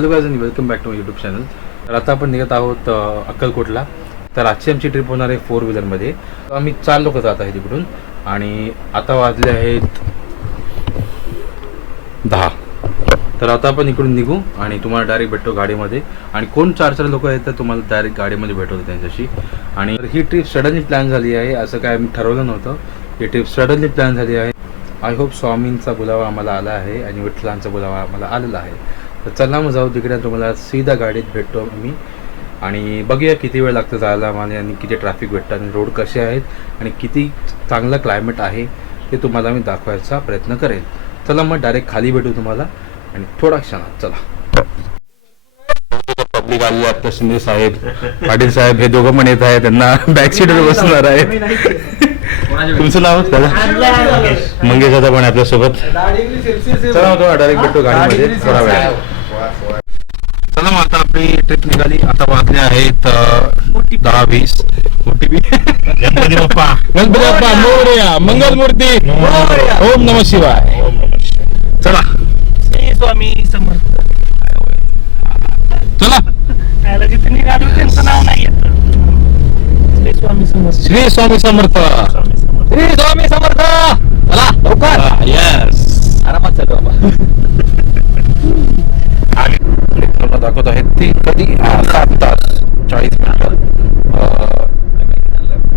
Hello guys आणि welcome back to my YouTube channel. तर आता आपण निघत आहोत अक्कलकोटला. तर आजची आमची ट्रिप होणार आहे 4 व्हीलरमध्ये. आम्ही 4 लोक जात आहे तिकडून आणि आता वाजले आहेत 10. तर आता आपण इकडून निघू आणि तुम्हाला डायरेक्ट भेटतो गाडीमध्ये. आणि कोण 4 लोक आहेत तर तुम्हाला डायरेक्ट गाडीमध्ये भेटवतो त्यांच्याशी. आणि ही ट्रिप सडनली प्लॅन झाली आहे, असं काय आम्ही ठरवलं नव्हतं. ही ट्रिप सडनली प्लॅन झाली आहे. आय होप स्वामींचा बोलावा आम्हाला आला आहे आणि विठ्ठलांचा बोलावा आम्हाला आलेला आहे. तर चला मग जाऊ तिकडे, तुम्हाला सीधा गाडीत भेटतो मी आणि बघूया किती वेळ लागतो जायला आम्हाला आणि किती ट्रॅफिक भेटतं आणि रोड कसे आहेत आणि किती चांगलं क्लायमेट आहे ते तुम्हाला मी दाखवायचा प्रयत्न करेन. चला मग डायरेक्ट खाली भेटू तुम्हाला आणि थोडा क्षणात. चला. पब्लिक आली आता, शिंदे साहेब, पाटील साहेब हे दोघं पण येत आहे. त्यांना बॅक सीटवर बसणार आहे. तुमचं नाव दादा? मंगेश दादा पण आपल्यासोबत. चला मग डायरेक्ट भेटतो गाडीमध्ये थोडा वेळ. चला मग आता आपली ट्रिप निघाली. आता वाजले आहेत 10:20. गणपती बाप्पा मोरया, मंगलमूर्ती, ओम नमः शिवाय. चला स्वामी समर्थ. चला. त्यांचं नाव नाही येत. श्री स्वामी समर्थ. श्री स्वामी समर्थ. श्री स्वामी समर्थ. चला लवकर. येस, आरामात चालू बाबा. आणि दाखवत आहेत ती कधी 7 तास 40 मिनिटं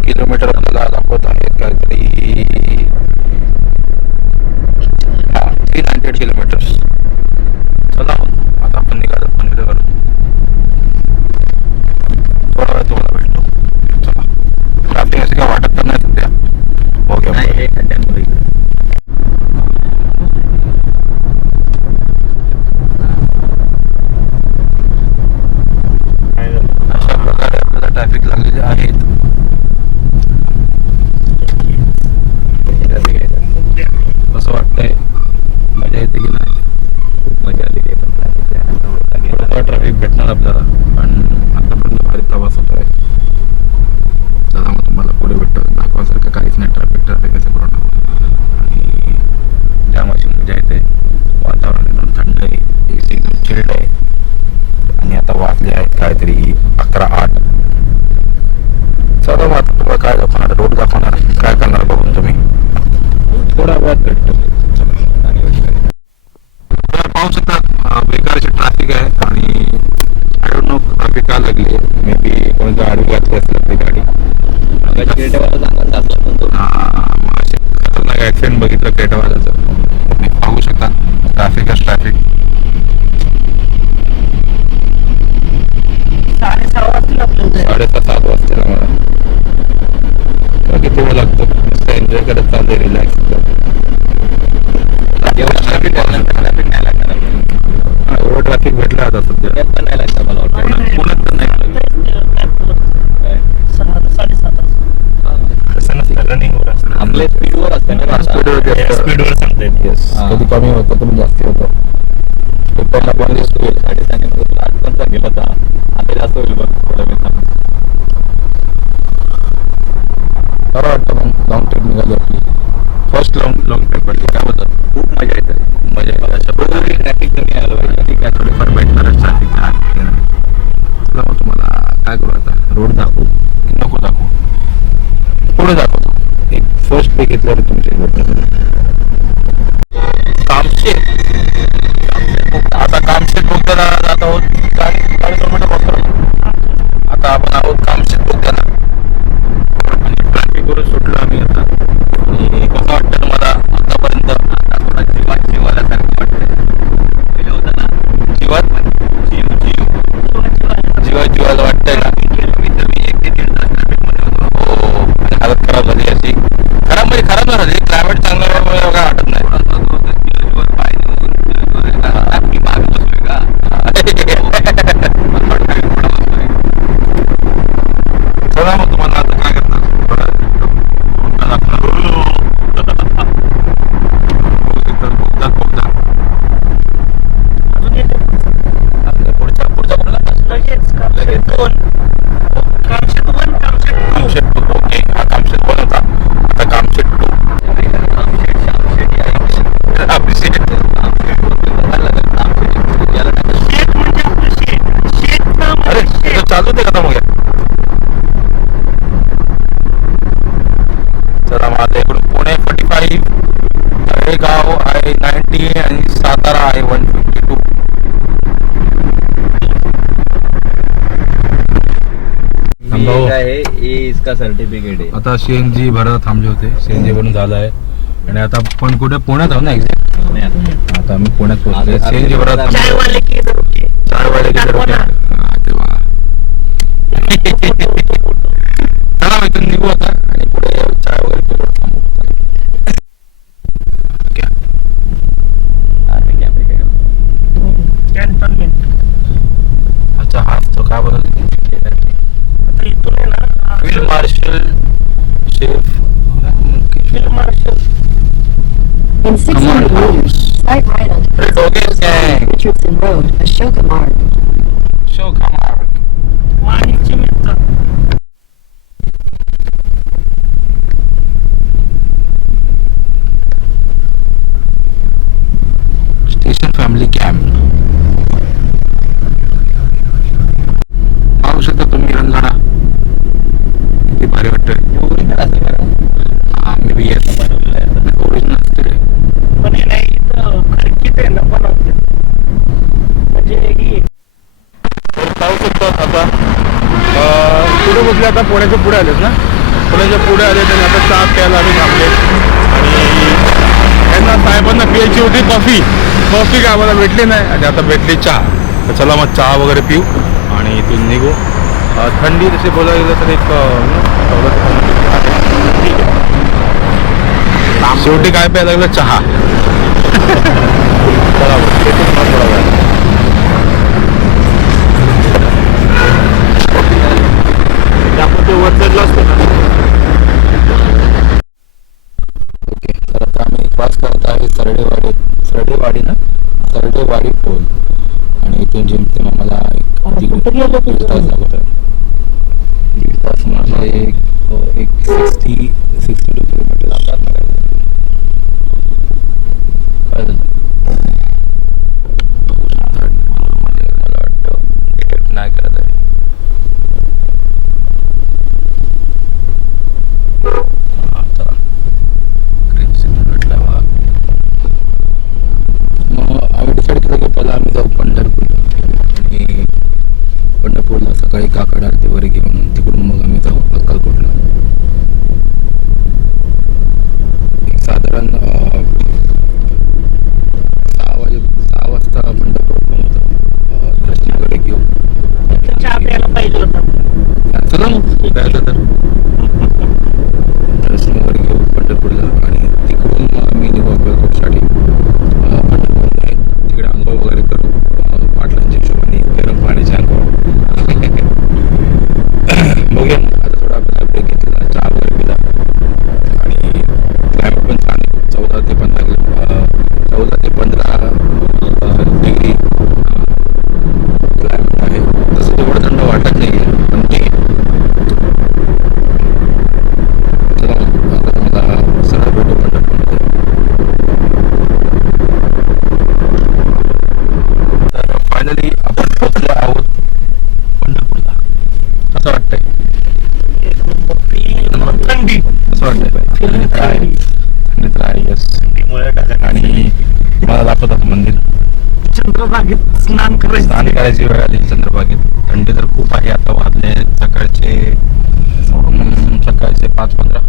किलोमीटर आपल्याला दाखवत आहेत. काहीतरी 300 किलोमीटर्स. चला आता आपण निघालो पनवेलवरून. थोडा वेळ तुम्हाला भेटतो. चला. ट्रॅफिक असे काय वाटत तर नाही सध्या. बघूया. अशा प्रकारे आपल्याला ट्रॅफिक लागलेले आहेत. कसं वाटतंय? मजा येते की नाही? खूप मजा आली. पण ट्रॅफिक भेटणार आपल्याला, पण आतापर्यंत भारी प्रवास होतोय. चला मग तुम्हाला पुढे भेटतो. दाखवासारखं काहीच नाही. ट्रॅफिक असं पूर्ण आणि जाम अशी मजा येते. वातावरण एकदम थंड आहे, एसी एकदम चिल्ड आहे. आणि आता वाजले आहेत काहीतरी 11:08. चला मग आता तुम्हाला काय दाखवणार, रोड दाखवणार, काय करणार बघून तुम्ही. थोडा वेळात भेटतो. तर पाहू शकता बेकारची ट्रॅफिक आहे आणि आय डोंट नो ट्रॅफिक का लागली. मे बी कोणत्या आडवी घातली असेल आपली गाडी. असे खतरनाक ॲक्सिडेंट बघितलं क्रेटावाल्याचं. तुम्ही पाहू शकता ट्रॅफिकच ट्रॅफिक. 6:30-7 वाजतील आम्हाला. किती वेळ लागतो? नुसतं एन्जॉय करत चालते, रिलॅक्स. ट्रॅफिक नाही लागणार. एवढं ट्रॅफिक भेटलं आता सध्या. पण नाही लागतं मला वाटतं. पुण्यात तर नाही. आपले स्पीडवर असते ना. स्पीडवर सांगतायत. येस, कधी कमी होतं कधी जास्ती होतं. पेपरला पण दिसतो 8:30 8 पण सांगेल आता. आता जास्त होईल बघ थोडं वेळ थांब. बरं वाटतं. मग लॉंग ट्रिप निघाली आपली. फर्स्ट लॉंग ट्रिप पडली. काय होतं? खूप मजा येते. खूप मजा येते. अशा प्रकारे ट्रॅफिक कमी आलं पाहिजे. ठीक आहे, थोडीफार भेटणारच ट्रॅफिक. तुला मग तुम्हाला काय करू आता, रोड दाखवू की नको दाखवू? पुढे दाखवतो. एक फर्स्ट पे घेतल्यावर तुमच्या कामशेत. आता कामशेत बोगद्याला जात आहोत. 40 किलोमीटर बघतो. आता आपण आहोत कामशेत बोगद्याला आणि ट्रॅफिकवरून सुटलो आम्ही आता. आणि कसं वाटतं तुम्हाला आतापर्यंत? आता थोडा जीवाल्यासारखं वाटतंय. पहिले होतं ना जीवाला वाटतंय का? मी 1 ते 1.5 तास ट्रॅफिकमध्ये होतो. हो, आणि हालत खराब झाली अशी. खराब म्हणजे खराब नाही झाली, क्लायमेट चांगलं असल्यामुळे काय वाटत नाही. पाय देऊन मागे बसलोय का? जळगाव आहे 90 आणि सातारा आहे 152. ये का है, ये इसका सर्टिफिकेट है. आता CNG भरायला थांबले होते. CNG भरून झालं आहे आणि आता आपण कुठे पुण्यात आहोत ना एक्झॅक्ट. आता आम्ही पुण्यात पोहोचलोय. CNG भरायला चाय थांबलो. वाले की इधर रुके. चार वाजले की दाखवा ना. तेव्हा चला मग इथून निघू आता आणि पुढे चाय वगैरे पिऊन थांबू. क्या? कॅन्टोन्मेंट. अच्छा हा तो काय बोलत आता इथून आहे ना field marshal chef field marshal. In 600 meters, slight right on Doggett gang. Richardson Road, Ashoka Marg. शो कमार. माणिकची मित्र. Station family camp. पाहू शकता तुम्ही रंगाडा किती भारी वाटतंय. हा मी बी येत ओरिजिनल असते रे. पण हे नाही इथं खडकीत आहे ना बनवते. म्हणजे ही पाहू शकतात आता कुठे बसले आता पुण्याच्या पुढे आलेत ना. पुण्याच्या पुढे आले आणि आता चहा प्यायला आम्ही थांबले आणि त्यांना साहेबांना प्यायची होती कॉफी. कॉफी काय आम्हाला भेटली नाही आणि आता भेटली चहा. तर चला मग चहा वगैरे पिऊ आणि इथून निघू. थंडी तशी बोलायला गेलं तर एक 14 आहे. ठीक आहे. शेवटी काय प्यायला लागलं चहा. चला मग, येतो पुन्हा थोडा वेळ. ओके तर आता आम्ही क्रॉस करत आहे सरडेवाडी ना सरडेवाडी टोल आणि इथून जिमते मला कुठे गेलो तू? दीड तास लागत आहे. दीड तास म्हणजे एक 62 किलोमीटर काय झालं बघू शकता. म्हणजे मला वाटतं डिटेक्ट नाही करत आहे. चला ग्रीन सिग्नल भेटला बघा. मग आम्ही डिसाईड केलं की पहिला आम्ही जाऊ पंढरपूर आणि पंढरपूरला सकाळी काकड आरतीवर घेऊन तिकडून मग आम्ही जाऊ अक्कलकोटला. एक साधारण 6 वाजता पंढरपूर पोहोचतो. दर्शन वगैरे घेऊ. चहा प्यायला पाहिजे होता. चला मग जायचं तर दर्शन वगैरे घेऊ पंढरपूरला आणि तिकडून मग आम्ही निघू अक्कलकोटसाठी. पंढरपूरला तिकडे आंघोळ वगैरे करू पाटलांच्या हिशोबाने गरम पाण्याची आंघोळ. बघूया मग आता थोडा आपल्याला ब्रेक घेतला चहा वगैरे पिला आणि क्लायमेट पण छान आहे. 14 ते 15 डिग्री क्लायमेट आहे. तसं तेवढं थंड वाटत नाही आहे पण ते चला आता मला सरळ भेटू पंढरपूरमध्ये. तर फायनली आपण पोहोचलो आहोत पंढरपूरला. कसं वाटतंय थंडी. कसं वाटतंय थंडीत आहे यस. आणि मला दाखवतात मंदिर. चंद्रभागेत स्नान करायचं. स्नान करायची वेळ आली चंद्रभागेत. थंडी तर खूप आहे. आता वाजले सकाळचे 5:15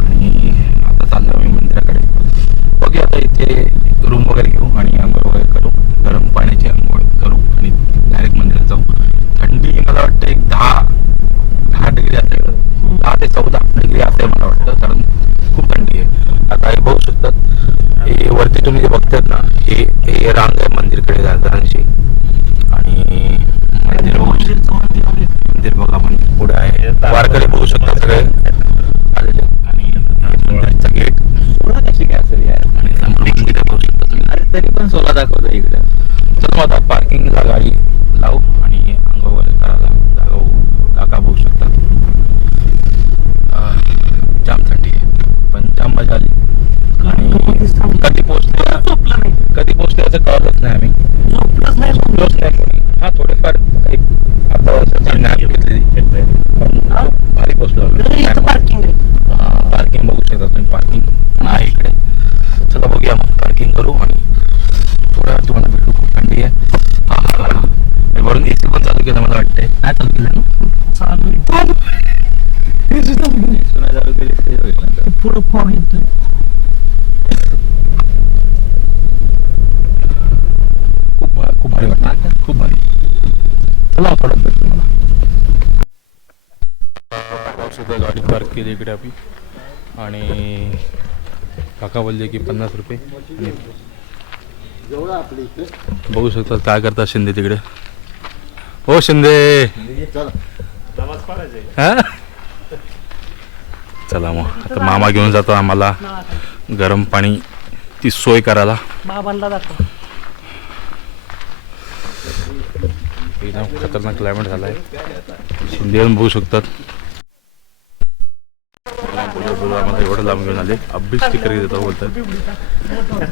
आणि आता चाललो मी मंदिराकडे. बघूया आता इथे रूम वगैरे घेऊ आणि आंघोळ वगैरे करू. गरम पाण्याची आंघोळ करू आणि डायरेक्ट मंदिरात जाऊ. थंडी मला वाटतं एक 10 डिग्री असेल. 10 ते 14 डिग्री असेल मला वाटतं कारण खूप थंडी आहे. आता हे बघू शकतात हे वरती तुम्ही जे बघतात ना हे रांग आहे मंदिरकडे जाण्याची आणि मंदिर बघा मंदिर पुढे आहे. वारकरी बघू शकता सगळे आलेले आणि हे मंदिरचं गेट कशी काय असेल यार. आणि समोर मंदिर बघू शकता तुम्ही. अरे तरी पण 16 दाखवतो इकडे. चला मग आता पार्किंगला गाडी लावू आणि अंघोळ वगैरे करायला जागा बघू शकतात. जाम थंडी आहे पण जाम मजा आली आणि कधी पोहोचले असं कळलंच नाही. आम्ही झोपलंच नाही. झोपलोच नाही कोणी. हा थोडेफार एक आता नॅप घेतलेली पण भारी पोहोचलो आम्ही. हो येतोय. खूप भारी वाटतं, खूप भारी. चला थोडं भेटतो मला. सुद्धा गाडी पार्क केली इकडे आपली आणि काका बोलले की 50 रुपये. आणि बघू शकतात काय करतात शिंदे तिकडे. हो शिंदे, हा? चला मग आता मामा घेऊन जातो आम्हाला गरम पाणी ती सोय करायला. बाबांना दाखव. एकदम खतरनाक क्लायमेट झाला आहे. शिंदे येऊन बघू शकतात. आम्हाला एवढं लांब घेऊन आले. अभ्यास स्टिकर देतो बोलतात.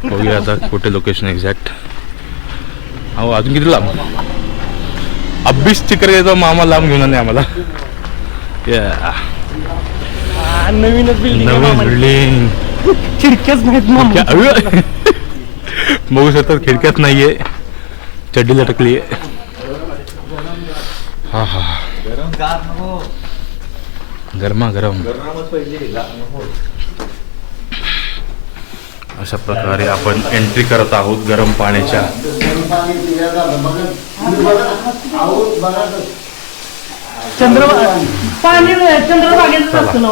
बघूया आता कुठे लोकेशन एक्झॅक्ट. अहो अजून किती लांब. अभ्यास स्टिकर देतो मामा लांब घेऊन आले आम्हाला. नवीनच बिल्डिंग. नवीन बिल्डिंग. खिडक्याच नाहीत मामा. बघू शकतात खिडक्यात नाहीये, चड्डी लटकली आहे. हा हा गरमागरम. अशा प्रकारे आपण एंट्री करत आहोत गरम पाण्याच्या. चंद्रभागेचं असतं ना.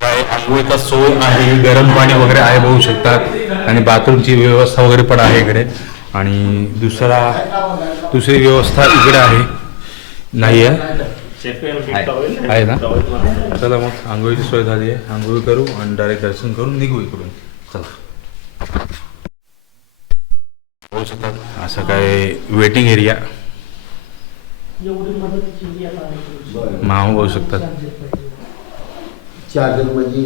काय आंघोळीचा सोय आहे, गरम पाणी वगैरे आहे बघू शकतात. आणि बाथरूमची व्यवस्था वगैरे पण आहे इकडे. आणि दुसरी व्यवस्था इकडे आहे, नाही आहे ना. चला मग आंघोळीची सोय झाली आहे, आंघोळी करू आणि डायरेक्ट दर्शन करून निघू इकडून. चला बघू शकतात असं काय वेटिंग एरिया मामा बघू शकतात. चार्जर म्हणजे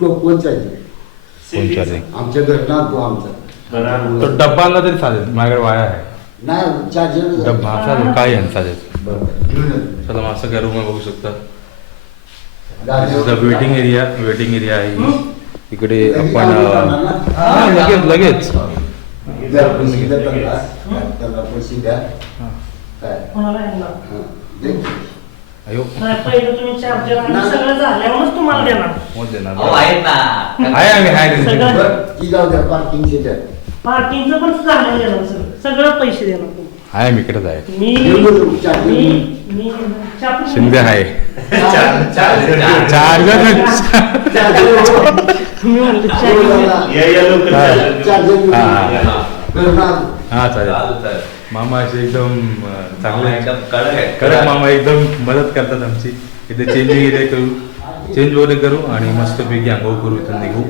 कोण चार्जिंग आमच्या घरना तो आमचा तो डब्बा आणला तरी चालेल, माझ्याकडे वाया आहे. नाही चार्जर डब्बा चालेल, काय आहे चालेल. घेऊन चला मग असं रूम बघू शकता. वेटिंग एरिया आहे इकडे. आपण लगेच अयो पहिलं तुम्ही चार्जर आणि सगळं झाल्यावरच तुम्हाला देणार. मोज देणार आहेत ना. आहे आम्ही आहे पार्किंगचं पण झालं देणार. सगळं पैसे देणार तुम्ही. आहे मी इकडेच आहे. मी शिंदे आहे. चार्जर हा चालेल. मामा असे एकदम चांगले कडक मामा, एकदम मदत करतात आमची. इथे चेंज वगैरे करू आणि मस्तपैकी आंघोळ करू, इथून निघू.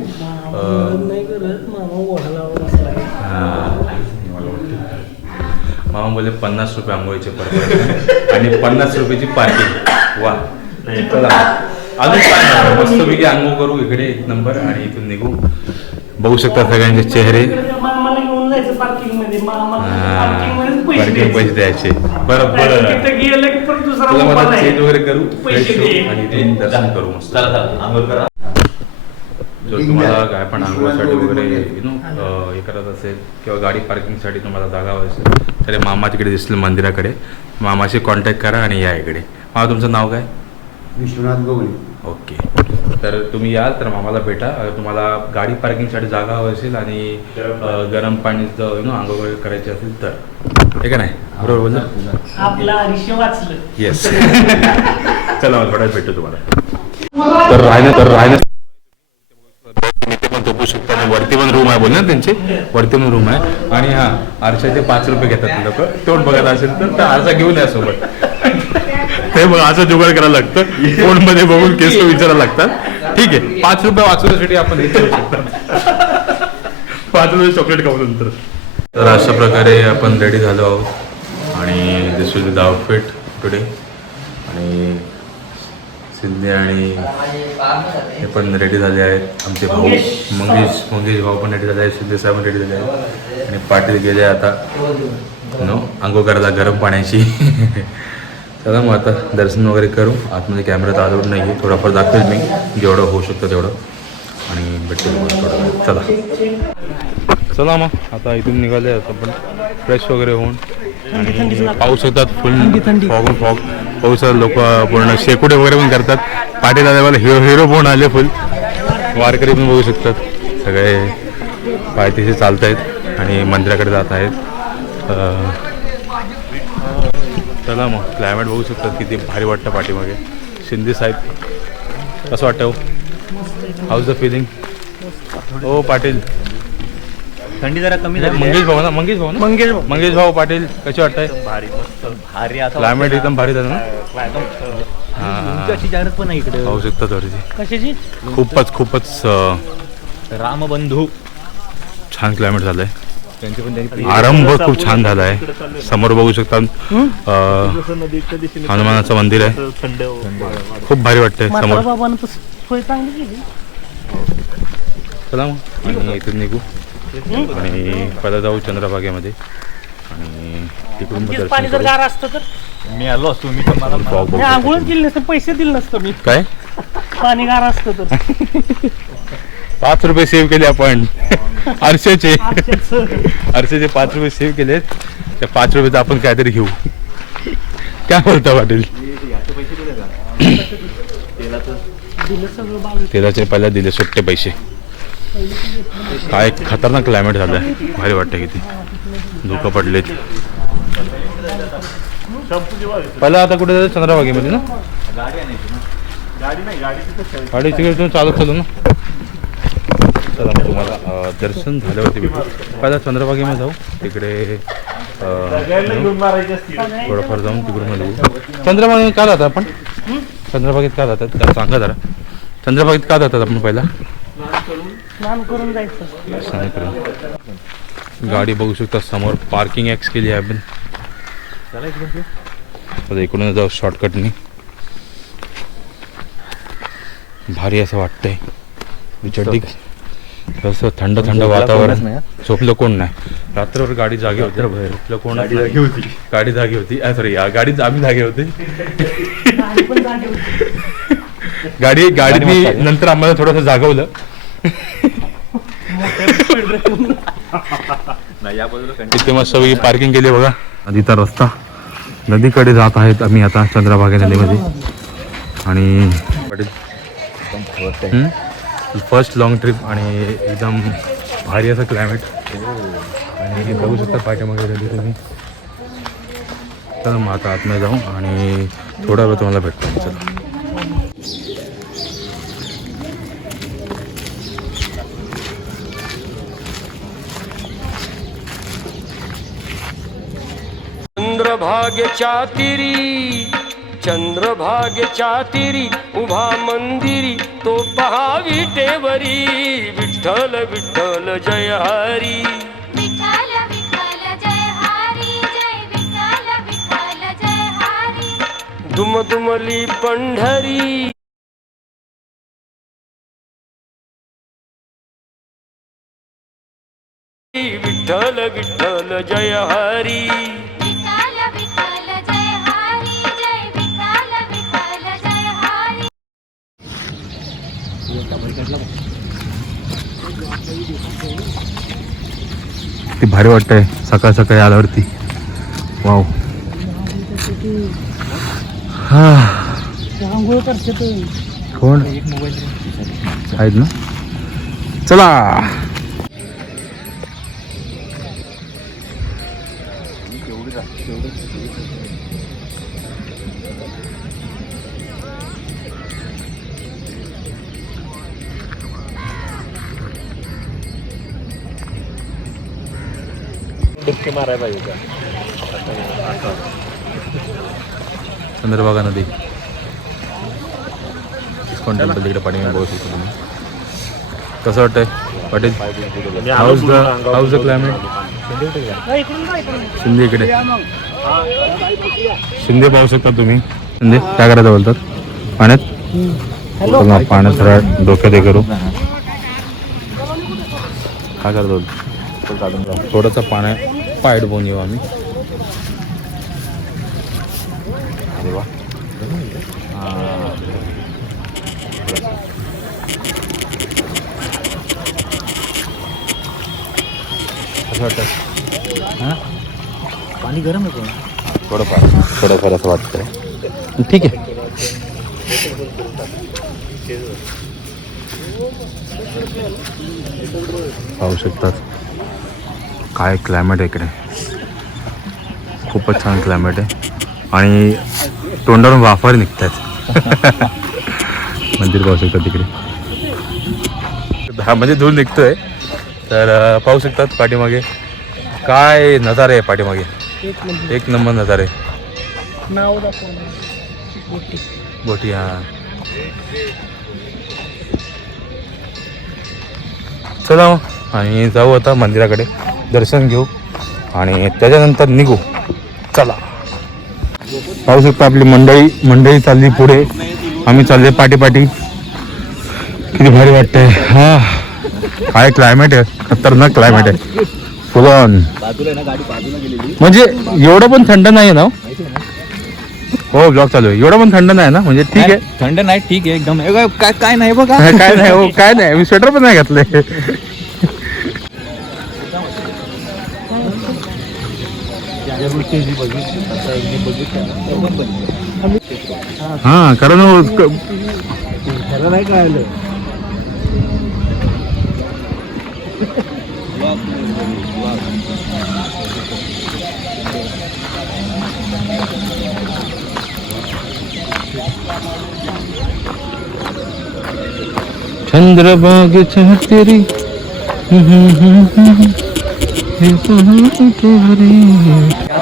मामा बोलले 50 रुपये आंघोळीचे पर आणि 50 रुपयाची पार्किंग. वा चला अजून काय मस्तपैकी आंघोळ करू इकडे एक नंबर आणि इथून निघू. बघू शकता सगळ्यांचे चेहरे. मामाला घेऊन जायचं पार्किंग मध्ये. पार्किंग पैसे द्यायचे. बरोबर. गेलं की पण दुसरा चला मोबाईल मला आहे. चेंज वगैरे करू, पैसे फ्रेश दे. होऊ आणि इथून दर्शन करू मस्त. आंघोळ करा. जर तुम्हाला काय पण आंघोळसाठी वगैरे हे करत असेल किंवा गाडी पार्किंगसाठी तुम्हाला जागा हवी असेल तर मामा तिकडे दिसले मंदिराकडे. मामाशी कॉन्टॅक्ट करा आणि या इकडे. मामा तुमचं नाव काय? विश्वनाथ गवळी. ओके. तर तुम्ही याल तर मामाला भेटा. तुम्हाला गाडी पार्किंगसाठी जागा हवी असेल आणि गरम पाणीचं आंघोळ वगैरे करायची असेल तर. ठीक आहे नाही बरोबर बोललं. आपलं आयुष्य वाचलं. येस. चला मला थोड्याच भेटतो तुम्हाला. तर राहणं इथे पण झोपू शकतो. आणि वरती पण रूम आहे बोल ना त्यांचे. वरती पण रूम आहे. आणि हा आरशाचे 5 रुपये घेतात लोक. तोंड बघायला असेल तर आरसा घेऊन या सोबत. ते मग असं जुगाड करायला लागतं. फोन मध्ये बघून केस विचारायला लागतात. ठीक आहे 5 रुपये वाचवण्यासाठी आपण हे करू शकतो. 5 रुपये चॉकलेट खाऊ नंतर. तर अशा प्रकारे आपण रेडी झालो आहोत आणि दिस विल द आउटफिट टुडे. आणि शिंदे आणि हे पण रेडी झाले आहेत. आमचे भाऊ मंगेश भाऊ पण रेडी झाले आहेत. शिंदे साहेब पण रेडी झाले आहेत. आणि पाटील गेले आता आंघोळ करायला गरम पाण्याची. चला मग आता दर्शन वगैरे करू. आतमध्ये कॅमेरा तर अलाउड नाही आहे. थोडाफार दाखवेल मी जेवढं होऊ शकतं तेवढं. आणि भेटतो तुम्हाला. चला मग आता इथून निघाले आपण फ्रेश वगैरे होऊन. आणि पाऊस होतात फुल फॉग फॉग पाऊस लोक पूर्ण शेकोटे वगैरे पण करतात. पाटील आल्याला हिरो पण आले फुल. वारकरी पण बघू शकतात सगळे पायथ्याशी चालत आहेत आणि मंदिराकडे जात आहेत. चला मग क्लायमेट बघू शकतात किती भारी वाटतं पाठीमागे. शिंदे साहेब कसं वाटतं हो? How's the feeling? हो पाटील थंडी जरा कमी झाली. मंगेश भाऊ ना मंगेश भाऊ पाटील कसे वाटतंय? भारी मस्त भारी. आता क्लायमेट एकदम भारी झालं ना. तुमच्याची जाहिरात पण आहे इकडे. पाहू शकता थोडीशी कशाची? खूपच रामबंधू छान क्लायमेट झालंय. त्यांची पण आरंभ खूप छान झाला आहे. समोर बघू शकता हनुमानाचं मंदिर आहे. खूप भारी वाटतंय समोर. बाबांना तर सोय चांगली केली. चला मग आणि इथून निघू आणि पहिला जाऊ चंद्रभागेमध्ये आणि तिकडून मग दर्शन पाणी जर करू. गार असतं तर मी आलो असतो. मी पण मला फॉग बघू मी आंघोळच शकतो. केली नसतं, पैसे दिले नसतं मी. काय पाणी गार असतं तर 5 रुपये सेव्ह केले आपण आरशेचे आमच्याच 5 रुपये सेव्ह केलेत. त्या 5 रुपयाचं आपण काहीतरी घेऊ. काय बोलता पाटील? दिलं सगळं बाजू. तेलाचे पहिल्या दिले सुट्टे पैसे. काय खतरनाक क्लायमेट झालंय. भारी वाटतं किती. धुकं पडलेत. पहिला आता कुठे जायचं? चंद्रभागेमध्ये ना. गाडी तिकडे चालत चालू ना. चला मग तुम्हाला दर्शन झाल्यावरती भेटू. पहिला चंद्रभागेमध्ये जाऊ. तिकडे थोडंफार जाऊन तिकडून येऊ. चंद्रभागेत का जातात आपण? चंद्रभागेत का जातात त्याला सांगा जरा. चंद्रभागेत का जातात आपण पहिला? स्नान करून जायचं. स्नान करून. गाडी बघू शकता समोर पार्किंग ॲक्स केली आहे आपण. आता इकडून जाऊ शॉर्टकटनी. भारी असं वाटतंय. चड्डी कसं थंड वातावरण. झोपलं कोण नाही. रात्रभर गाडी जागी होती. झोपलं कोण नाही. गाडी जागी होती. सॉरी गाडी आम्ही जागे होते. गाडी पण जागी होती. गाडीने नंतर आम्हाला थोडंसं जागवलं. तिथे मस्त पार्किंग केली बघा. नदीचा रस्ता नदीकडे जात आहेत आम्ही आता चंद्रभागा नदीमध्ये. आणि फर्स्ट लॉंग ट्रिप आणि एकदम भारी असं क्लायमेट. आणि बघू शकता पाठीमागे नदी तुम्ही. चला मग आता आतमध्ये जाऊ आणि थोडा वेळ तुम्हाला भेटतो. चला चंद्रभागेच्या तिरी उभा मंदिरी तो पहा विटेवरी. विठ्ठल विठ्ठल जय हरी. विठ्ठल विठ्ठल जय हरी. जय विठ्ठल विठ्ठल जय हरी. दुमदुमली पंढरी. विठ्ठल विठ्ठल जय हरी. विठ्ठल विठ्ठल जय हरी. जय विठ्ठल विठ्ठल जय हरी. ती भारी वाटतंय सकाळ सकाळी आल्यावरती. वाव. आंघोळ करते ते. कोण आहेत ना. चला डुबकी मारायला पाहिजे. चंद्रभागा नदी. इस्कॉन टेम्पल तिकडे पाठीमागे बघू शकतो तुम्ही. कसं वाटतंय Patil? House the climate? Shinde इकडे. शिंदे पाहू शकता तुम्ही. शिंदे काय करायचं बोलतात पाण्यात? पाण्यात थोडा डोक्यात हे करू. काय करतो थोडंसं पाण्यात पाय डुबवून येऊ आम्ही. अरे वा. असं वाटतं हां पाणी गरम आहे पण थोडंफार असं वाटतंय ठीक आहे. पाहू शकतात काय क्लायमेट आहे इकडे. खूपच छान क्लायमेट आहे आणि तोंडावरून वाफर निघतात. मंदिर पाहू शकतात तिकडे हा म्हणजे धूळ निघतोय. तर पाहू शकतात पाठीमागे काय नजारे आहे पाठीमागे. एक नंबर नजारे. नाव दाखवून मोठी बोटी हा. चला आणि जाऊ आता मंदिराकडे दर्शन घेऊ आणि त्याच्यानंतर निघू. चला पाहू शकता आपली मंडळी चालली पुढे. आम्ही चालले पाठी. किती भारी वाटतंय. हा काय क्लायमेट आहे. खतरनाक क्लायमेट आहे. फुल ऑन. बाजूला ना गाडी बाजूला गेलेली म्हणजे एवढं पण थंड नाही आहे ना. हो ब्लॉग चालू आहे. एवढं पण थंड नाही ना म्हणजे ठीक आहे. थंड नाही ठीक आहे एकदम काय नाही बघा काय नाही हो काय नाही. मी स्वेटर पण नाही घातले. हा कारण त्याला नाही कळालं. चंद्रभाग तेरी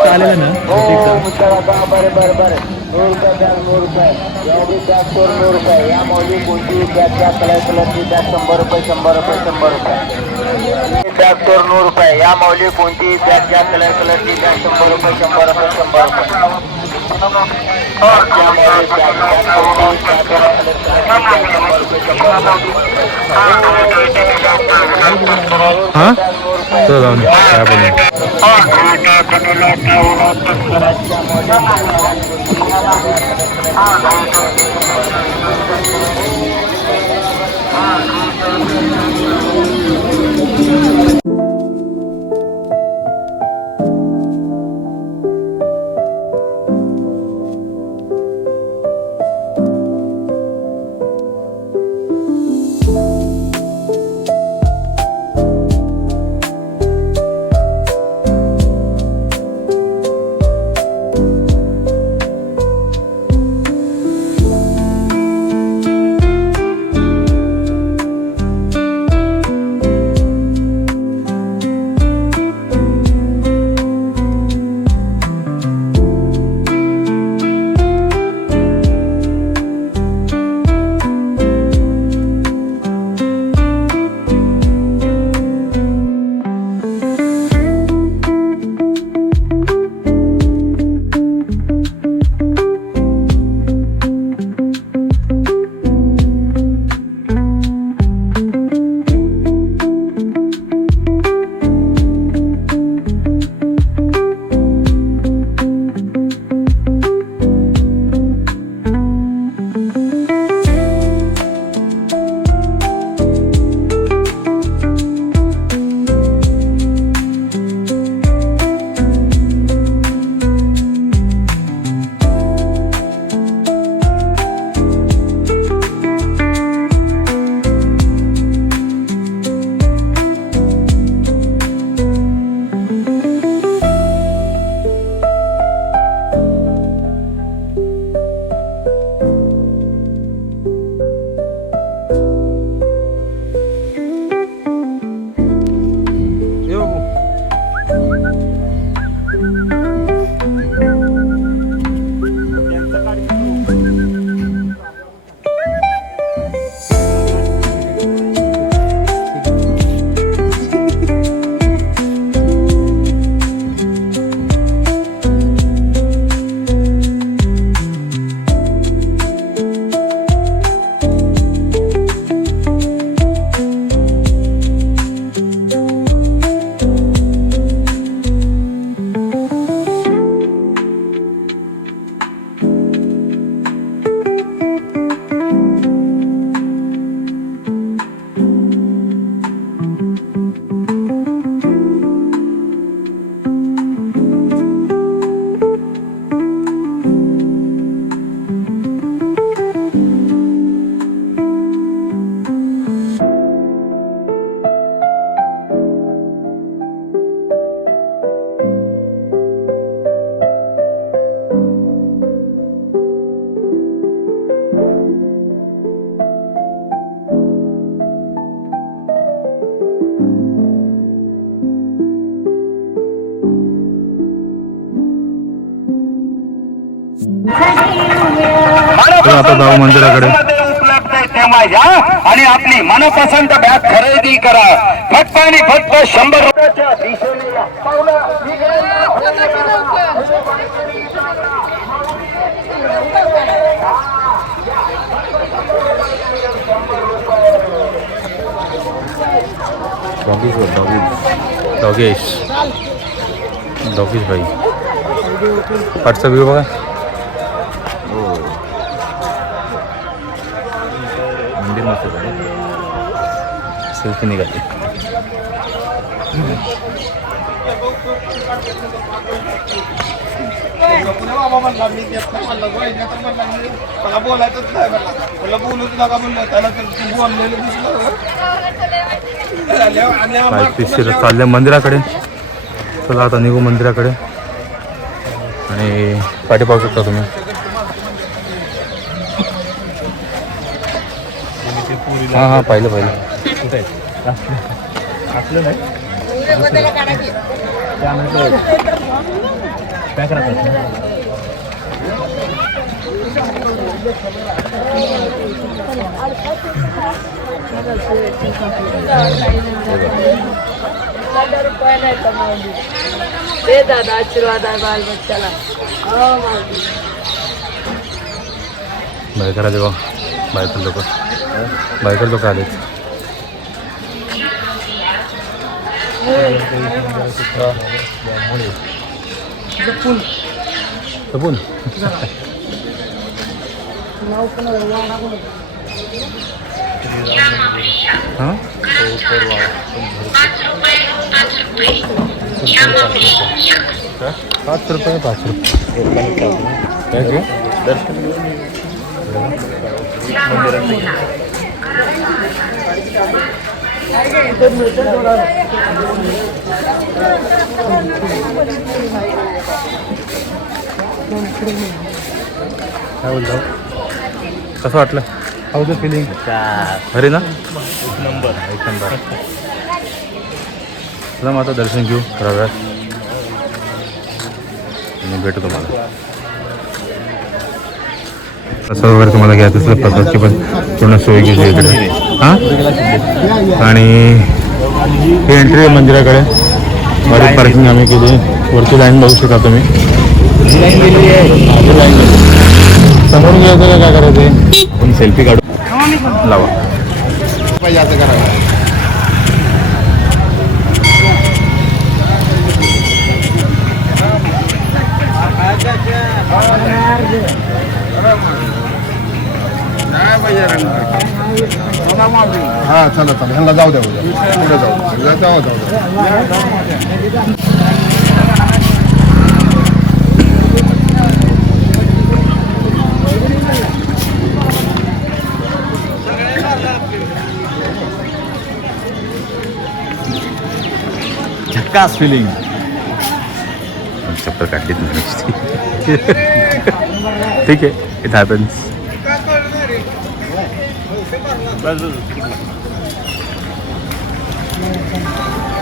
आलेलं ना ₹100 या मौली कोणती बॅग ज्या कलरची बॅग ₹100 हा चला काय बोलू. तर आता जाऊ मंदिराकडे. उपलब्ध आहे तेव्हा या आणि आपली मनपसंत बॅग खरेदी करा. फक्त आणि फक्त 100 रुपयाच्या दिशेने या. पावलं इकडे या, पुढे डॉगेश भाई पाठचा व्ह्यू बघा. मंदिर मस्त झालं. सेल्फी निघाली. चालल्या मंदिराकडे. चला आता निघू मंदिराकडे. आणि पाठी पाहू शकता तुम्ही. हां पाहिलं कुठे असलं नाही. दादा आशीर्वाद आहे बाल बच्चाला. बायकरा जेव्हा बायकर लोक आलेत. जपून हां 5 रुपये 5 रुपये. काय बोलतो कसं वाटलं? How the feeling? अरे ना एक नंबर. चला मग आता दर्शन घेऊ थोड्या वेळात आणि भेटू तुम्हाला. असं वगैरे तुम्हाला घ्यायचं असेल प्रकारची पण पूर्ण सोय केली इकडे. हां आणि ही एंट्री आहे मंदिराकडे. बरीच पार्किंग आम्ही केली. वरची लाईन बघू शकता तुम्ही. समोरून घ्यायचं काय करायचं? आपण सेल्फी काढू. लावा पाहिजे असं करायला. हा चला ह्यांना जाऊ द्या. पुढे जाऊ. झक्कास फिलिंग. चप्पल काढलीत नाही. ठीक आहे, इट हॅपन्स.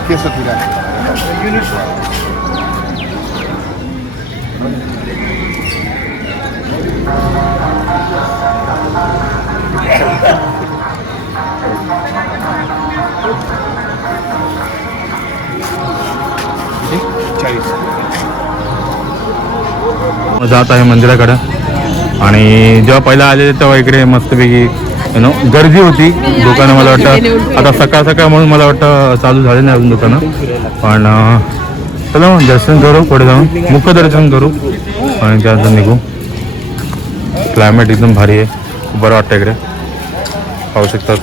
केस तुला जात आहे मंदिराकडं. आणि जेव्हा पहिला आलेले तेव्हा इकडे मस्तपैकी गर्दी होती. दुकानं मला वाटतं आता सकाळ सकाळ म्हणून मला वाटतं चालू झाले नाही अजून दुकानं. पण चला मग दर्शन करू, पुढे जाऊन मुख्य दर्शन करू आणि त्यानंतर निघू. क्लायमेट एकदम भारी आहे, खूप बरं वाटतं इकडे. पाहू शकतात.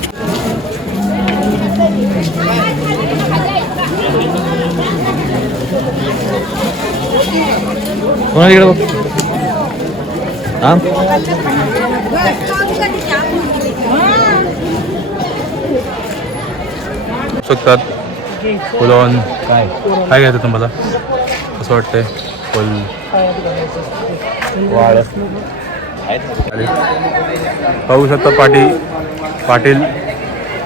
कोणा इकडे बघ. हां शकतात. फुलॉन काय घ्यायचं तुम्हाला? कसं वाटतंय? फुल पाहू शकता. पाटील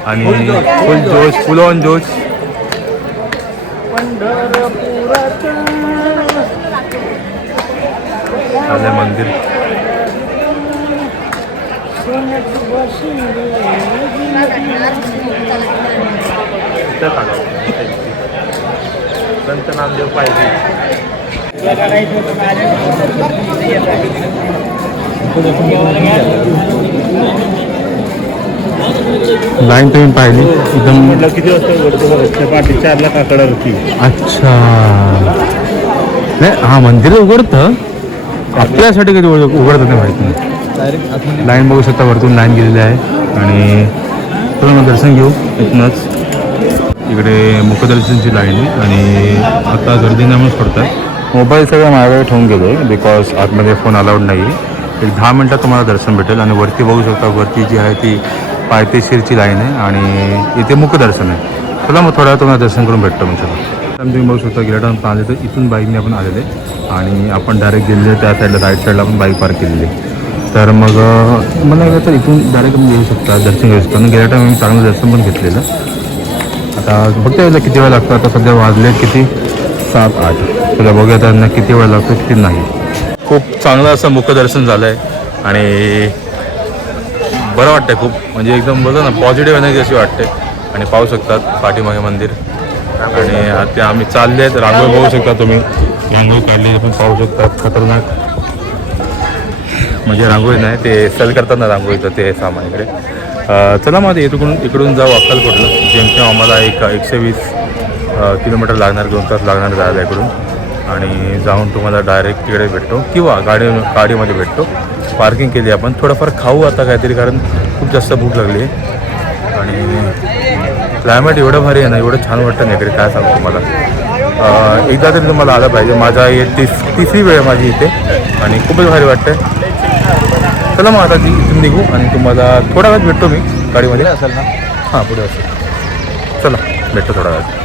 आणि फुल जोश, फुल ऑन जोश. पंढरपुरात आले मंदिर. सोन्याची बशिंडी संत नामदेव पाहिजे. लाईन तुम्ही पाहिली एकदम. म्हटलं किती वाजता उघडतो बघा, पाठी 4ला काकडा होती. अच्छा, नाही हा मंदिर उघडतं, आपल्यासाठी कधी उघडतं ते माहिती नाही. लाईन बघू शकता, वरतून लाईन गेलेली आहे. आणि चला मग दर्शन घेऊ इथूनच. इकडे मुखदर्शनची लाईन आहे आणि आता गर्दी नाही सोडतात. मोबाईल सगळं माझ्याकडे ठेवून गेलो आहे बिकॉज आतमध्ये फोन अलाउड नाही आहे. एक 10 मिनटात तुम्हाला दर्शन भेटेल. आणि वरती बघू शकता, वरती जी आहे ती पायथेशीरची लाईन आहे आणि इथे मुखदर्शन आहे. चला मग थोड्या वेळ तुम्हाला दर्शन करून भेटतो मग. चला तुम्ही बघू शकता, गेल्या टाइम आले तर इथून बाईकने आपण आलेले आणि आपण डायरेक्ट गेलेले त्या साईडला, राईट साईडला आपण बाईक पार्क केलेली. तर मग मला तर इथून डायरेक्ट तुम्ही घेऊ शकता, दर्शन घेऊ शकता. गेल्या टाइम आम्ही चांगलं दर्शन पण घेतलेलं. आता बघता यायला किती वेळ लागतो. आता सध्या वाजले किती 7-8. तुला बघूया त्यांना किती वेळ लागतो किती नाही. खूप चांगलं असं मुखदर्शन झालं आहे आणि बरं वाटतं खूप. म्हणजे एकदम बोलतो ना, पॉझिटिव्ह एनर्जी अशी वाटते. आणि पाहू शकतात पाठीमागे मंदिर. आणि आता आम्ही चालले आहेत. रांगोळी बघू शकता तुम्ही, रांगोळी काढली आपण पाहू शकता. खतरनाक म्हणजे रांगोळी नाही, ते सेल करतात ना रांगोळीचं, ते सामान इकडे. चला मग इकडून जाऊ अक्कलकोटला. जेमतेम आम्हाला 120 किलोमीटर लागणार, 2 तास लागणार जायला इकडून. आणि जाऊन तुम्हाला डायरेक्ट तिकडे भेटतो किंवा गाडीमध्ये भेटतो. पार्किंग केली आपण. थोडंफार खाऊ आता काहीतरी, कारण खूप जास्त भूक लागली आहे. आणि क्लायमेट एवढं भारी आहे ना, एवढं छान वाटतं ना इकडे, काय सांगू तुम्हाला. एकदा तरी तुम्हाला आलं पाहिजे. माझा हे तिसरी वेळ आहे माझी इथे आणि खूपच भारी वाटतं. चला मग आता इथून निघू आणि तुम्हाला थोडा वेळात भेटतो मी गाडीमध्ये. असेल ना? हां, पुढे असेल. चला भेटतो थोडा वेळात.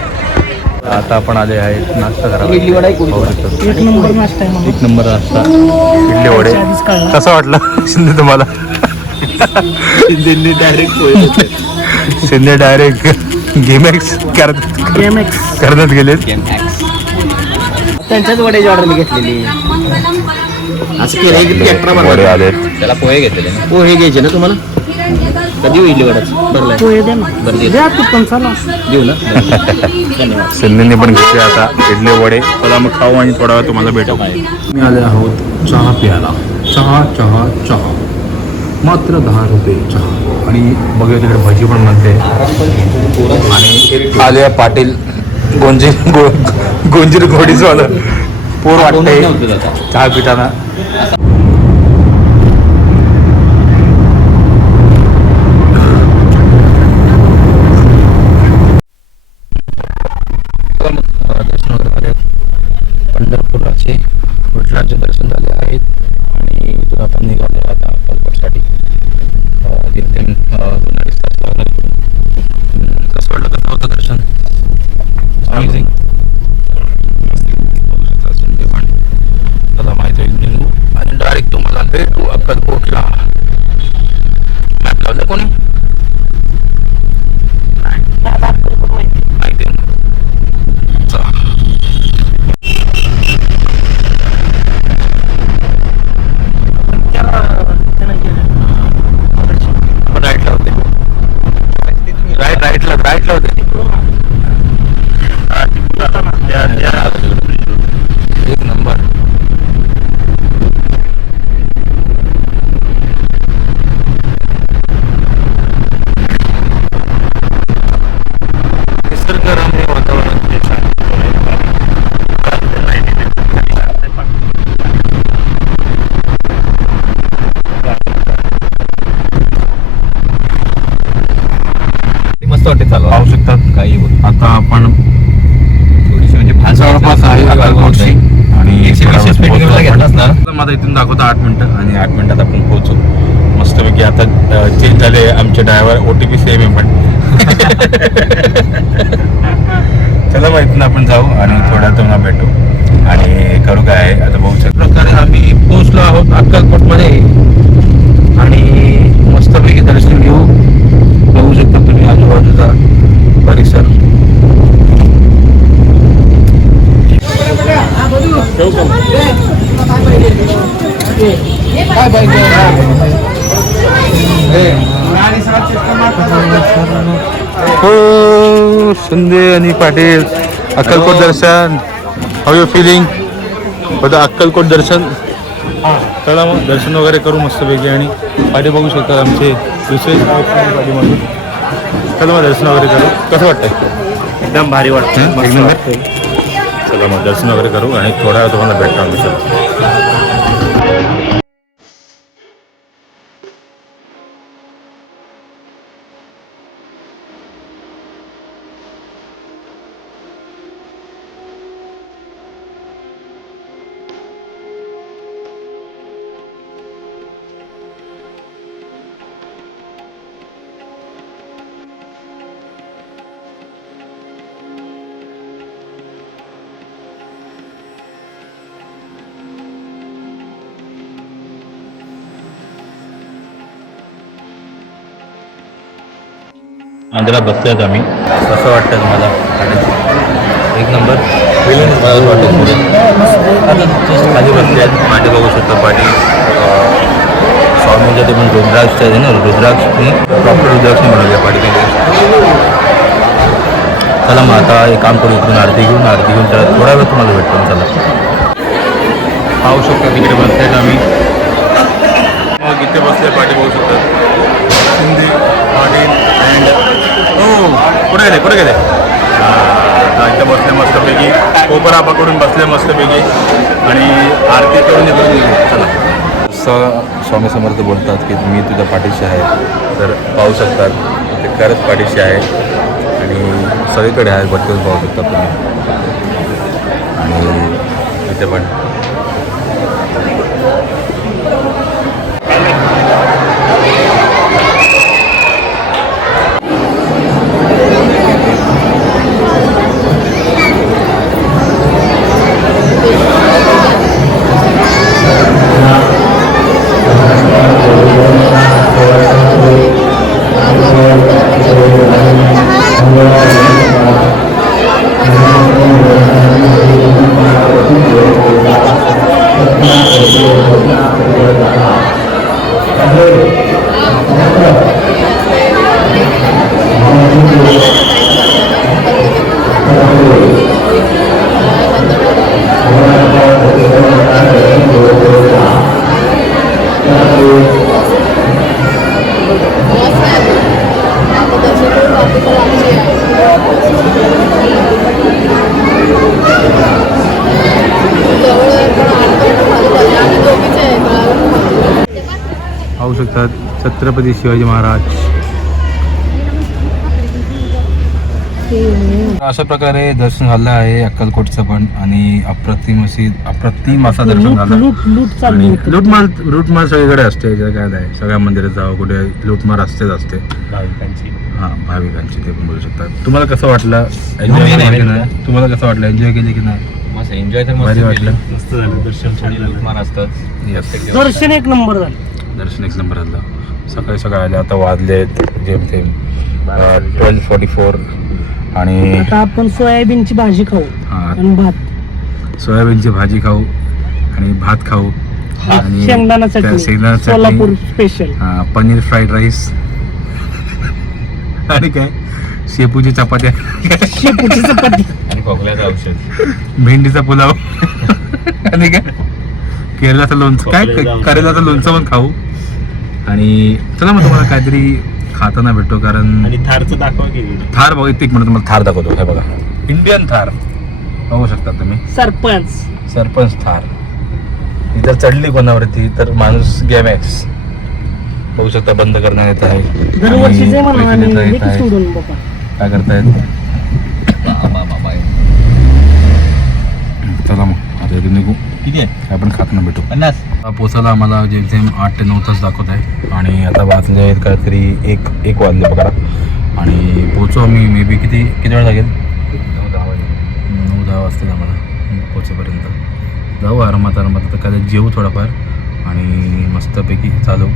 आता आपण आले आहे नाश्ता करायला. इडली वडा एक नंबर नाश्ता आहे. 1 नंबर नाश्ता, इडली वडे. कसं वाटलं शिंदे तुम्हाला? दिल्ली डायरेक्ट शिंदे डायरेक्ट गेमॅक्स करण्यात गेलेत. त्यांच्याच वड्याची ऑर्डर मी घेतलेली. असं केलं वडे आलेत. त्याला पोहे घेतले ना. पोहे घ्यायचे ना तुम्हाला? कधी होईल वडाच भरलाय? पोहे द्या ना. देऊ ना. धन्यवाद. सिंधींनी पण घेतले आता इडले वडे. चला मग खाऊ आणि थोडा वेळ तुम्हाला भेटू. मी आले आहोत चहा प्यायला. चहा मात्र 10 रुपये चहा. आणि बघूया तिकडे भजी पण म्हणते. आणि आलिया पाटील गोंजीर घोडीचवालं पोर वाटतंय चहा पिताना. दर्शन वगैरे झाले. पंढरपुराचे विठ्ठलाचे दर्शन झाले आहेत आणि इथून आपण निघाले आता अक्कलकोटसाठी. 2-3 तास लागणार. कसं वाटलं, कसं होतं दर्शन? अमेझिंग. त्याला माहिती होईल निघू आणि डायरेक्ट तुम्हाला भेटू अक्कलकोटला. मॅप लावलं कोणी? माहिती आहे ना. राईटला होते. राईटला होते. एक नंबर. निसर्गरम्य वातावरण मस्त वाटते. चालू पाहू शकतात. काही आता आपण थोडीशी म्हणजे जवळपास आहे अक्कलकोटची आणि माझा इथून दाखवता 8 मिनिटं आणि 8 मिनिटात आपण पोहोचू मस्तपैकी. आता चेंज झाले आमचे ड्रायव्हर. OTP सेम आहे पण. चला मग इथून आपण जाऊ आणि थोड्या तुम्हाला भेटू आणि करू काय आहे आता बघू शकतो. प्रकारे आम्ही पोहोचलो आहोत अक्कलकोटमध्ये आणि मस्तपैकी दर्शन घेऊ. बघू शकता तुम्ही आजूबाजूचा परिसर. शिंदे आणि पाटील अक्कलकोट दर्शन. How you feeling? बघा अक्कलकोट दर्शन. चला मग दर्शन वगैरे करू मस्तपैकी. आणि पाठी बघू शकता आमचे दुसरे पाठीमागे. चला मग दर्शन वगैरे करू. कसं वाटतंय? एकदम भारी वाटतं. एक नंबर. चला मग दर्शन वगैरे करू आणि थोडा वेळ तुम्हाला भेटतो आम्ही. चला. आंध्रा बसल्यात आम्ही. कसं वाटतं तुम्हाला? एक नंबर फिलिंग मला वाटतं. पुढे आता खाली बसले आहेत. पाठी बघू शकता. पाठी स्वामीच्या ते पण रुद्राक्ष आहे ना. रुद्राक्षने प्रॉपर रुद्राक्षने बनवले पाठी. चला मग आता एक काम करू. इकडून आरती घेऊन त्याला थोडा वेळ तुम्हाला भेटतो. चला पाहू शकता तिकडे बसले आहेत आम्ही. मग इथे बसले पाठी बघू शकतात. शिंदे पाटील अँड कुठे गेले इथे बसले मस्तपैकी. कोपरा पकडून बसले मस्तपैकी आणि आरती करून निघून. चला. स्वामी समर्थ बोलतात की मी तुझ्या पाठीशी आहे. तर पाहू शकतात ते खरंच पाठीशी आहे आणि सगळीकडे आहे. भटकन पाहू शकता तुम्ही. आणि इथे पण पाहू शकतात छत्रपती शिवाजी महाराज. अशा प्रकारे दर्शन झालं आहे अक्कलकोटचं पण. आणि अप्रतिम असा दर्शन झालं. आणि लूटमार सगळीकडे असते. काय नाही सगळ्या मंदिरात जावं कुठे लूटमार असतेच असते भाविकांची. हां भाविकांची ते पण बोलू शकतात. तुम्हाला कसं वाटलं? एन्जॉय केलं की नाही? तुम्हाला कसं वाटलं? एन्जॉय केली की नाही? मस्त एन्जॉय तर भारी वाटलं. मस्त झालं दर्शन. लूटमार असतात. यस दर्शन एक नंबर झालं. दर्शन एक नंबर झालं. सकाळी आले. आता वाजले जेमतेम 12:44. आणि आता आपण सोयाबीनची भाजी खाऊ आणि भात. सोयाबीनची भाजी खाऊ आणि भात खाऊ आणि शेंगदाणा चटणी Solapur special. Paneer fried rice आणि काय शेपूची चपात्या. शेपूची चपाती आणि खोकल्याचं औषध. भेंडीचा पुलाव आणि काय केरळाचं लोणचं. काय करेलाचं लोणचं पण खाऊ. आणि चला मग तुम्हाला काहीतरी खाताना भेटतो. कारण आणि थारचं दाखवा की. थार बघा. एक मिनिट तुम्हाला थार दाखवतो. हे बघा इंडियन थार बघू शकता तुम्ही. सरपंच थार. ही जर चढली कोणावरती तर माणूस गॅमॅक्स बघू शकता. बंद करण्यात येत आहे. काय करतायत? चला मग आता इथे निघू. किती आहे? आपण खाताना भेटू. 50. पोचायला आम्हाला जेमतेम 8 ते 9 तास दाखवत आहे. आणि आता वाजले आहेत काहीतरी एक वाजले बघा. आणि पोचू आम्ही मे बी किती वेळ लागेल? 9-10 वाजतील आम्हाला पोचेपर्यंत. जाऊ आरामात. आता काय जेवू थोडंफार आणि मस्तपैकी चालू.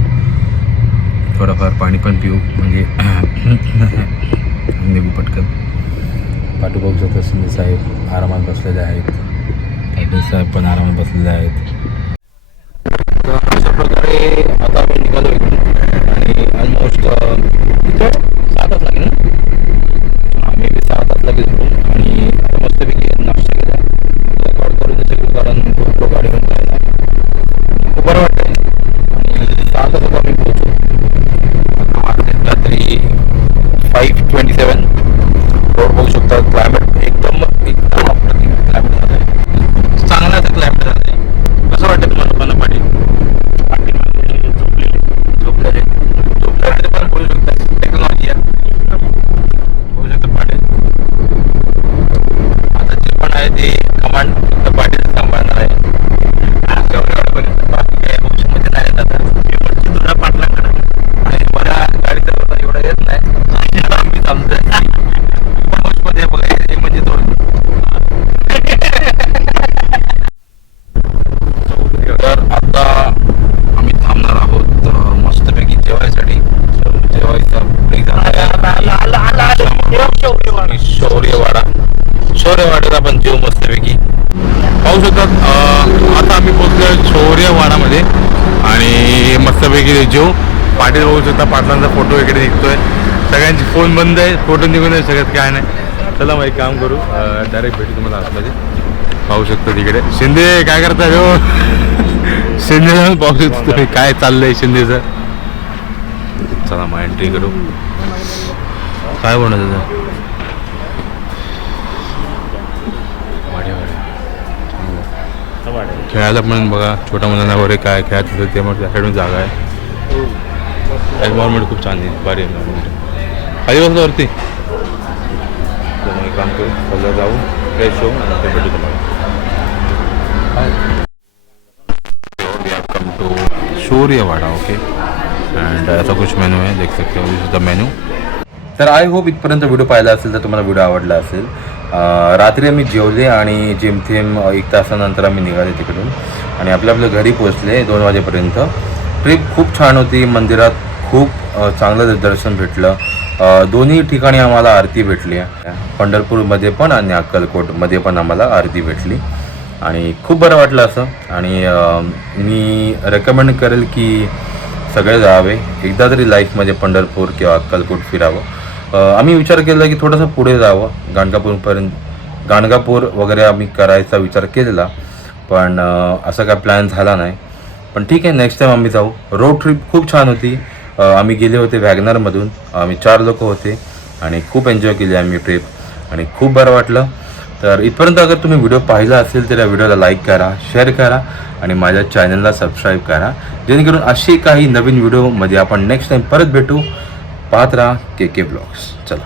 थोडंफार पाणी पण पिऊ म्हणजे निघू पटकन. पाठू बघू शकता शिंदे साहेब आरामात बसलेले आहेत. पाटील साहेब पण आरामात बसलेले आहेत. तर अशा प्रकारे आता आपण निघालो इकडून. आणि ऑलमोस्ट तिथे 6 तास लागेल ना. मे बी 6 तास रोड बघू शकता. क्लायमेट एकदम अप्रतिम क्लायमेट झालं आहे. चांगला असं क्लायमेट झालं आहे. कसं वाटतं तुम्हाला पन्नापाडी? झोपलेले पण बोलू शकता. टेक्नॉलॉजी आहे बघू शकता. पाटील आता जे पण आहे ते कमांड फक्त पाटील सांभाळणार आहे. बाकी काही ऑप्शनमध्ये नाही येत आता. दुरा पाटलांकडे आणि मला गाडी चालवता एवढं येत नाही. मी चालतोय मध्ये बघा हे म्हणजे तर आता आम्ही थांबणार आहोत मस्तपैकी जेवायसाठी. जेवायचा ब्रेक शौर्यवाड्यात आपण जेव मस्तपैकी. पाहू शकतात आता आम्ही पोहोचलोय शौर्यवाडामध्ये आणि मस्तपैकी जेव. पाटील बघू शकता. पाटलांचा फोटो इकडे निघतोय. सगळ्यांची फोन बंद आहे. फोटो निघून आहे सगळ्यात काय नाही. चला मग एक काम करू डायरेक्ट भेटू तुम्हाला आतमध्ये. पाहू शकतो तिकडे शिंदे काय करताय हो. शिंदे पाहू शकतो तुम्ही काय चाललंय शिंदेचं. चला मग एंट्री करू. काय म्हणत होतं खेळायला पण बघा छोट्या मुलांना वगैरे काय खेळायचं होतं ते मग त्या साईडून जागा आहे. एन्व्हायरमेंट खूप छान आहे. भारी एन्व्हायरमेंट. खाली बसलं वरती. एक काम करू खाली जाऊ फ्रेश होऊ आणि ते भेटू तुम्हाला. Come to Shauryawada. Okay and ऐसा कुछ मेनू है देख सकते हो. This is the menu. तर आय होप इथपर्यंत व्हिडिओ पाहिला असेल तर तुम्हाला व्हिडिओ आवडला असेल. रात्री आम्ही जेवले आणि जेमतेम 1 तासानंतर आम्ही निघाले तिकडून आणि आपल्या घरी पोचले 2 वाजेपर्यंत. ट्रिप खूप छान होती. मंदिरात खूप चांगलं दर्शन भेटलं. दोन्ही ठिकाणी आम्हाला आरती भेटली. पंढरपूरमध्ये पण आणि अक्कलकोटमध्ये पण आम्हाला आरती भेटली आणि खूप बरं वाटलं असं. आणि मी रेकमेंड करेल की सगळे जावे एकदा तरी लाईफमध्ये पंढरपूर किंवा अक्कलकोट फिरावं. आम्ही विचार केला की थोडंसं पुढे जावं गाणगापूर वगैरे आम्ही करायचा विचार केलेला पण असा काय प्लॅन झाला नाही. पण ठीक आहे नेक्स्ट टाईम आम्ही जाऊ. रोड ट्रिप खूप छान होती. आम्ही गेले होते वॅगनरमधून. आम्ही 4 लोक होते आणि खूप एन्जॉय केली आम्ही ट्रिप आणि खूप बरं वाटलं. तर इथपर्यंत अगर तुम्ही व्हिडिओ पाहिला असेल तर या व्हिडिओला लाईक करा, शेअर करा आणि माझ्या चॅनलला सबस्क्राईब करा जेणेकरून अशी काही नवीन व्हिडिओमध्ये आपण नेक्स्ट टाईम परत भेटू. पाहत राहा KK ब्लॉग्स. चला.